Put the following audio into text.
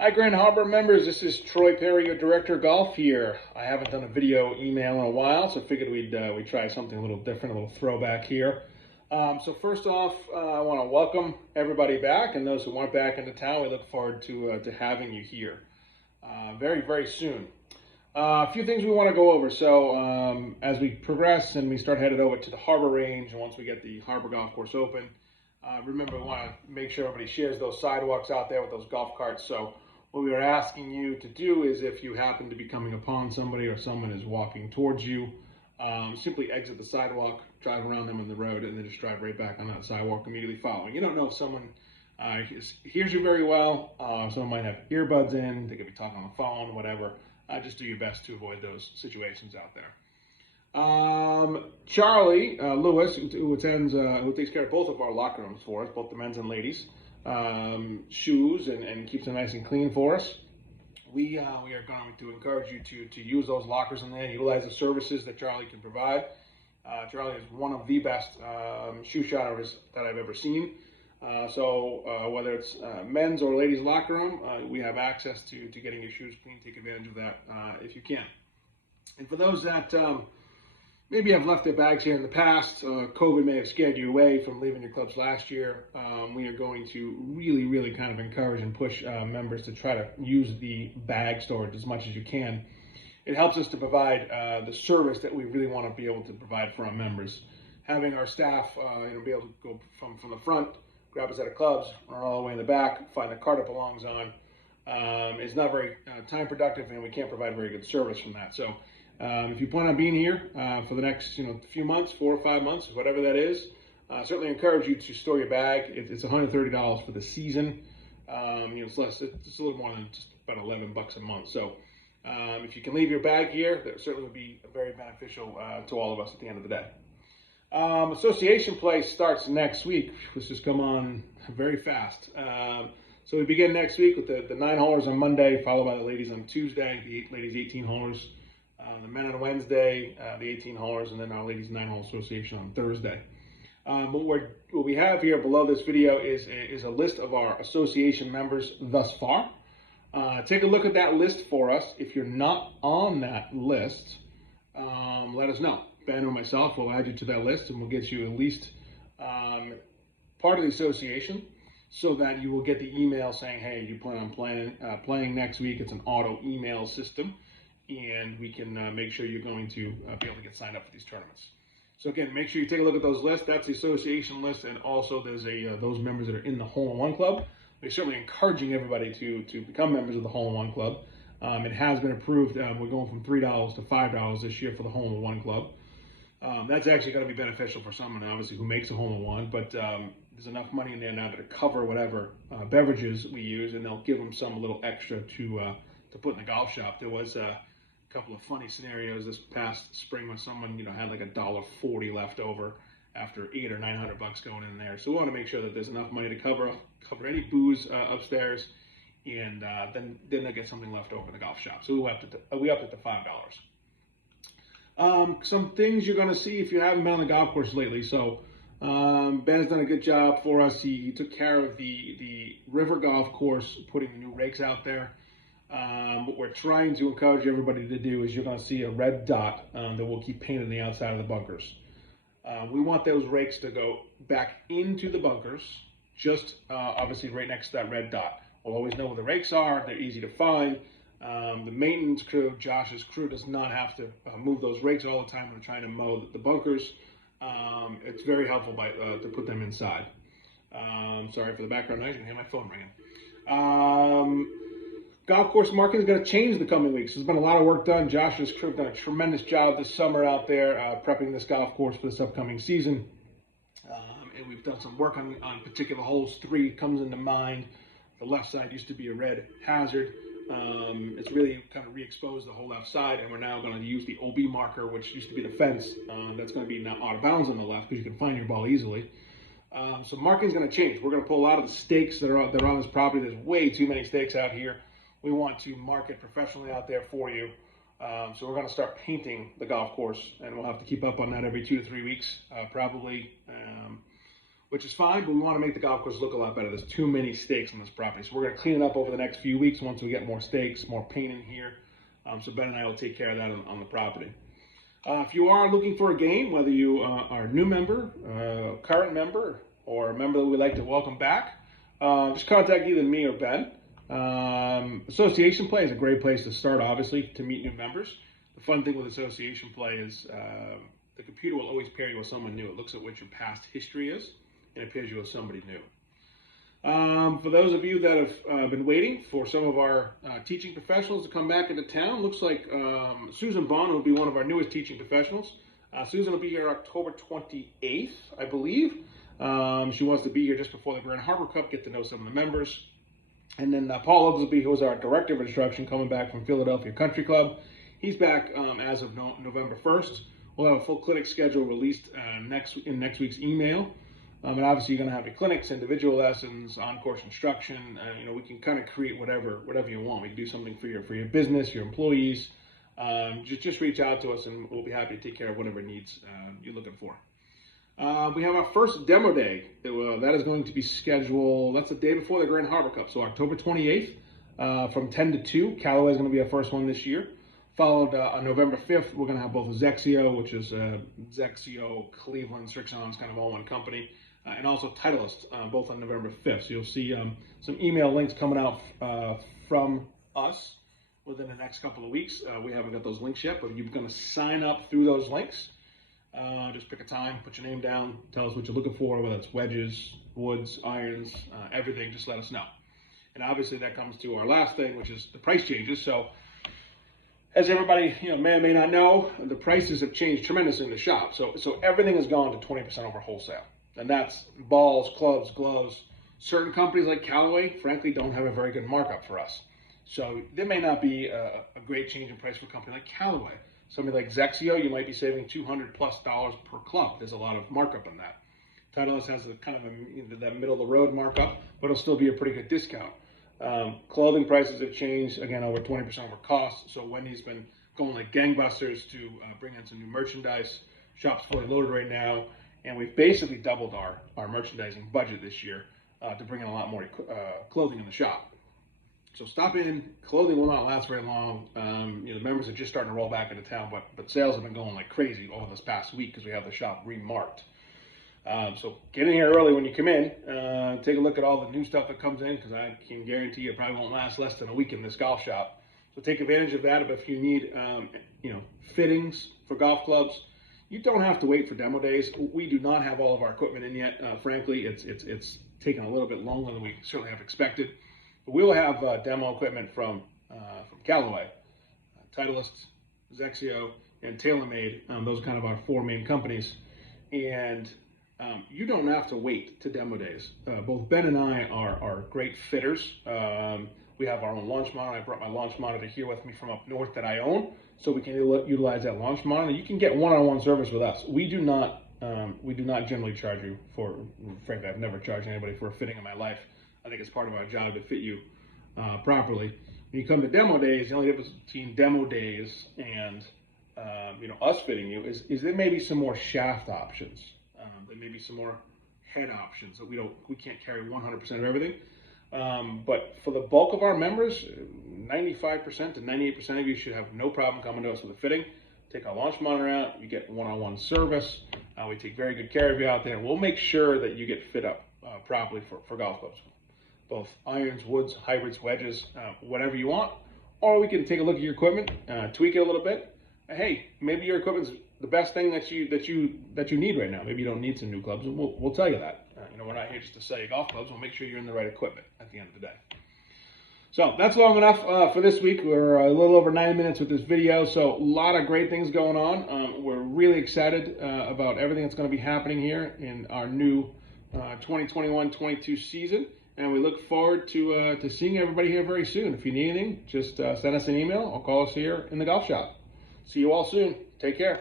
Hi Grand Harbor members, this is Troy Perry, your Director of Golf here. I haven't done a video email in a while, so I figured we'd try something a little different, a little throwback here. So first off, I want to welcome everybody back, and those who aren't back into town, we look forward to having you here very, very soon. A few things we want to go over. So as we progress and we start headed over to the Harbor Range, and once we get the Harbor Golf Course open, remember we want to make sure everybody shares those sidewalks out there with those golf carts. So what we are asking you to do is, if you happen to be coming upon somebody or someone is walking towards you, simply exit the sidewalk, drive around them on the road, and then just drive right back on that sidewalk immediately following. You don't know if someone hears you very well. Someone might have earbuds in, they could be talking on the phone, whatever. Just do your best to avoid those situations out there. Charlie Lewis, who takes care of both of our locker rooms for us, both the men's and ladies, shoes, and keeps them nice and clean for us. We are going to encourage you to use those lockers in there, utilize the services that Charlie can provide. Charlie is one of the best shoe shiners that I've ever seen. So whether it's men's or ladies' locker room, we have access to getting your shoes clean. Take advantage of that if you can. And for those that maybe have left their bags here in the past, COVID may have scared you away from leaving your clubs last year. We are going to really kind of encourage and push members to try to use the bag storage as much as you can. It helps us to provide the service that we really want to be able to provide for our members. Having our staff be able to go from the front, grab a set of clubs, run all the way in the back, find the cart it belongs on, is not very time productive, and we can't provide very good service from that. So if you plan on being here for the next few months, 4 or 5 months, whatever that is, certainly encourage you to store your bag. It's $130 for the season. It's less. It's a little more than just about $11 a month. So if you can leave your bag here, that certainly would be very beneficial to all of us at the end of the day. Association play starts next week. This has come on very fast. So we begin next week with the 9-holers on Monday, followed by the ladies on Tuesday, the ladies 18-holers, the men on Wednesday, the 18-holers, and then our ladies 9-hole association on Thursday. What we have here below this video is a list of our association members thus far. Take a look at that list for us. If you're not on that list, let us know. Ben or myself will add you to that list, and we'll get you at least part of the association, so that you will get the email saying, hey, you plan on playing next week. It's an auto email system, and we can make sure you're going to be able to get signed up for these tournaments. So again, make sure you take a look at those lists. That's the association list, and also there's those members that are in the Hole-in-One Club. We're certainly encouraging everybody to become members of the Hole-in-One Club. It has been approved. We're going from $3 to $5 this year for the Hole-in-One Club. That's actually going to be beneficial for someone, obviously, who makes a hole-in-one, but there's enough money in there now to cover whatever beverages we use, and they'll give them some little extra to put in the golf shop. There was a couple of funny scenarios this past spring when someone had like $1.40 left over after $800 or $900 going in there. So we want to make sure that there's enough money to cover any booze upstairs, and then they'll get something left over in the golf shop. So we upped it to $5. Some things you're going to see if you haven't been on the golf course lately. So Ben has done a good job for us. He took care of the river golf course, putting the new rakes out there. What we're trying to encourage everybody to do is, you're going to see a red dot that we'll keep painted on the outside of the bunkers. We want those rakes to go back into the bunkers, just obviously right next to that red dot. We'll always know where the rakes are. They're easy to find. The maintenance crew, Josh's crew, does not have to move those rakes all the time when they're trying to mow the bunkers. It's very helpful to put them inside. Sorry for the background noise. You can hear my phone ringing. Golf course marking is going to change the coming weeks. There's been a lot of work done. Josh's crew have done a tremendous job this summer out there prepping this golf course for this upcoming season. And we've done some work on particular holes. 3 comes into mind. The left side used to be a red hazard. It's really kind of re-exposed the whole left side, and we're now going to use the OB marker, which used to be the fence. That's going to be now out of bounds on the left, because you can find your ball easily. So marking is going to change. We're going to pull a lot of the stakes that are on this property. There's way too many stakes out here. We want to mark it professionally out there for you. So we're going to start painting the golf course, and we'll have to keep up on that every 2 to 3 weeks, probably. which is fine, but we want to make the golf course look a lot better. There's too many stakes on this property. So we're going to clean it up over the next few weeks once we get more stakes, more paint in here. So Ben and I will take care of that on the property. If you are looking for a game, whether you are a new member, current member, or a member that we'd like to welcome back, just contact either me or Ben. Association play is a great place to start, obviously, to meet new members. The fun thing with association play is the computer will always pair you with someone new. It looks at what your past history is, and it pairs you with somebody new. For those of you that have been waiting for some of our teaching professionals to come back into town, looks like Susan Bond will be one of our newest teaching professionals. Susan will be here October 28th, I believe. She wants to be here just before the Grand Harbor Cup, get to know some of the members. And then Paul Oglesby, who is our director of instruction, coming back from Philadelphia Country Club. He's back as of November 1st. We'll have a full clinic schedule released in next week's email. And obviously, you're going to have your clinics, individual lessons, on-course instruction. We can kind of create whatever you want. We can do something for your business, your employees. Just reach out to us, and we'll be happy to take care of whatever needs you're looking for. We have our first demo day. That is going to be scheduled. That's the day before the Grand Harbor Cup, so October 28th from 10 to 2. Callaway is going to be our first one this year. Followed on November 5th, we're going to have both Zexio, which is Zexio, Cleveland, Strixon's kind of all one company. And also Titleist, both on November 5th. So you'll see some email links coming out from us within the next couple of weeks. We haven't got those links yet, but you're going to sign up through those links. Just pick a time, put your name down, tell us what you're looking for, whether it's wedges, woods, irons, everything, just let us know. And obviously that comes to our last thing, which is the price changes. So as everybody may or may not know, the prices have changed tremendously in the shop. So everything has gone to 20% over wholesale. And that's balls, clubs, gloves. Certain companies like Callaway, frankly, don't have a very good markup for us. So there may not be a great change in price for a company like Callaway. Somebody like Zexio, you might be saving $200+ per club. There's a lot of markup on that. Titleist has a kind of that middle of the road markup, but it'll still be a pretty good discount. Clothing prices have changed, again, over 20% over cost. So Wendy's been going like gangbusters to bring in some new merchandise. Shop's fully loaded right now. And we've basically doubled our merchandising budget this year to bring in a lot more clothing in the shop. So stop in. Clothing will not last very long. The members are just starting to roll back into town, but sales have been going like crazy over this past week because we have the shop remarked. So get in here early when you come in. Take a look at all the new stuff that comes in, because I can guarantee you it probably won't last less than a week in this golf shop. So take advantage of that. But if you need fittings for golf clubs, you don't have to wait for demo days. We do not have all of our equipment in yet. Frankly, it's taken a little bit longer than we certainly have expected. But we will have demo equipment from Callaway, Titleist, Zexio, and TaylorMade. Those are kind of our four main companies. And you don't have to wait to demo days. Both Ben and I are great fitters. We have our own launch monitor. I brought my launch monitor here with me from up north that I own, so we can utilize that launch monitor. You can get one-on-one service with us. We do not generally charge you for. Frankly, I've never charged anybody for a fitting in my life. I think it's part of our job to fit you properly. When you come to demo days, the only difference between demo days and us fitting you is there may be some more shaft options. There may be some more head options that we can't carry 100% of everything. But for the bulk of our members, 95% to 98% of you should have no problem coming to us with a fitting. Take our launch monitor out, you get one-on-one service. We take very good care of you out there. We'll make sure that you get fit up properly for golf clubs. Both irons, woods, hybrids, wedges, whatever you want. Or we can take a look at your equipment, tweak it a little bit. Hey, maybe your equipment's the best thing that you need right now. Maybe you don't need some new clubs, and we'll tell you that. We're not here just to sell you golf clubs. We'll make sure you're in the right equipment at the end of the day. So that's long enough for this week. We're a little over 9 minutes with this video, so a lot of great things going on. We're really excited about everything that's going to be happening here in our new 2021-22 season, and we look forward to seeing everybody here very soon. If you need anything, just send us an email or call us here in the golf shop. See you all soon. Take care.